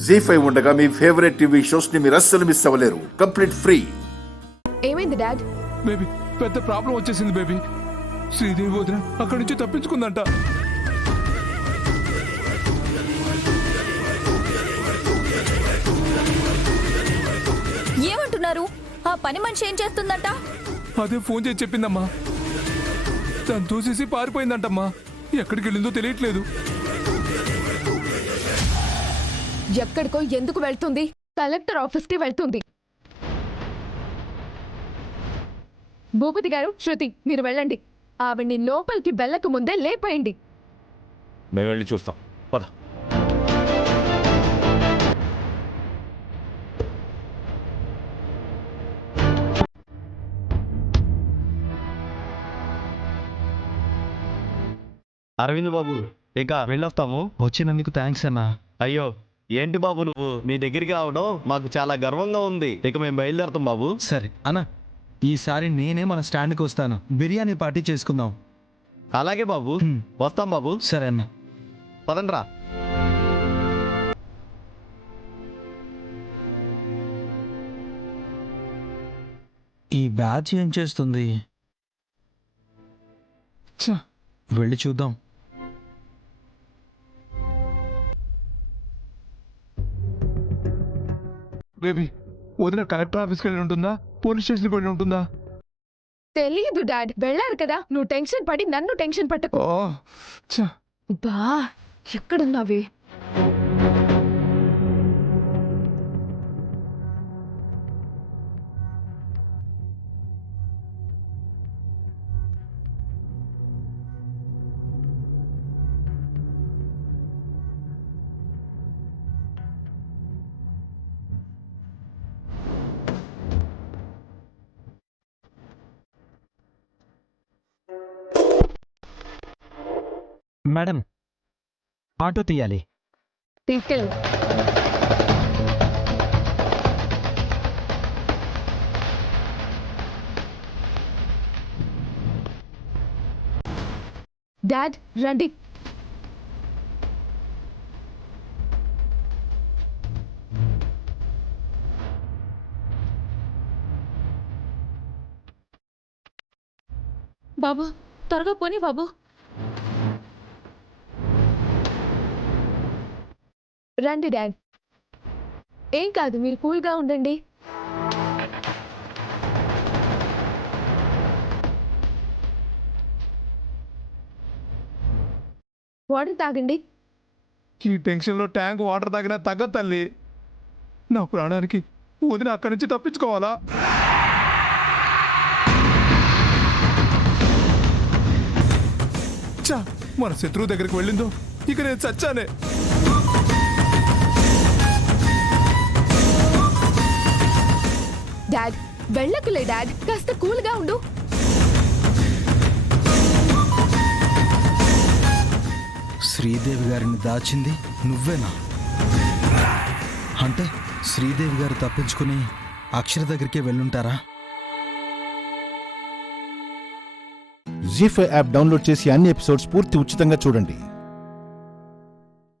జీ5 ఉండగా మీ favourite TV shows ని మీరు అస్సలు మిస్ అవ్వలేరు. Complete free. ఏమైంది డాడ్? బేబీ పెద్ద ప్రాబ్లం వచ్చేసింది బేబీ. శ్రీదేవి వదిన అక్కడి నుంచి తప్పించుకుందంట. ఏమంటున్నారు? ఆ పని మనిషి ఏం చేస్తుందంట? అదే ఫోన్ చేసి చెప్పిందమ్మా. తను చూసేసి పారిపోయిందంటమ్మా. ఎక్కడికి వెళ్ళిందో తెలియట్లేదు. ఎక్కడికో ఎందుకు వెళ్తుంది? కలెక్టర్ ఆఫీస్ కి వెళ్తుంది. భూపతి గారు, శృతి మీరు వెళ్ళండి. ఆవిడ్ని లోపలికి వెళ్ళక ముందే లేపేయండి. మేము వెళ్ళి చూస్తాం. పద. అరవింద్ బాబు, ఇక వెళ్ళొస్తాము. వచ్చినందుకు థ్యాంక్స్ అన్నా. అయ్యో ఏంటి బాబు, నువ్వు మీ దగ్గరికి రావడం మాకు చాలా గర్వంగా ఉంది. ఇక మేము బయలుదేరుతాం బాబు. సరే అన్నా, ఈసారి నేనే మన స్టాండ్కి వస్తాను. బిర్యానీ పార్టీ చేసుకుందాం. అలాగే బాబు, వస్తాం బాబు. సరే అన్న, పదండ్రా. ఈ బ్యాచ్ ఏం చేస్తుంది? వెళ్ళి చూద్దాం. బేబీ వదిన కలెక్టర్ ఆఫీస్కి వెళ్ళి ఉంటుందా, పోలీస్ స్టేషన్కి వెళ్ళి ఉంటుందా? తెలియదు డాడ్. వెళ్ళారు కదా, నువ్వు టెన్షన్ పడి నన్ను టెన్షన్ పట్టకు. బా, ఎక్కడున్నావే? మేడం, ఆటో తీయాలి. తీసుకెళ్ళు. డాడ్ రండి. బాబు త్వరగా పోనీ బాబు. రండి డాడ్. ఏం కాదు, మీరు కూల్గా ఉండండి. వాటర్ తాగండి. ఈ టెన్షన్లో ట్యాంక్ వాటర్ తాగినా తగ్గదు తల్లి. నా ప్రాణానికి వదిన అక్కడి నుంచి తప్పించుకోవాలా? చా, మన శత్రువు దగ్గరికి వెళ్ళిందో ఇక నేను చచ్చానే. డాడ్ వెళ్ళకులే డాడ్, కాస్త కూల్గా ఉండు. శ్రీదేవి గారిని దాచింది నువ్వేనా? అంటే శ్రీదేవి గారు తప్పించుకుని అక్షర దగ్గరికే వెళ్ళుంటారా? జీ5 యాప్ డౌన్లోడ్ చేసి అన్ని ఎపిసోడ్స్ పూర్తి ఉచితంగా చూడండి.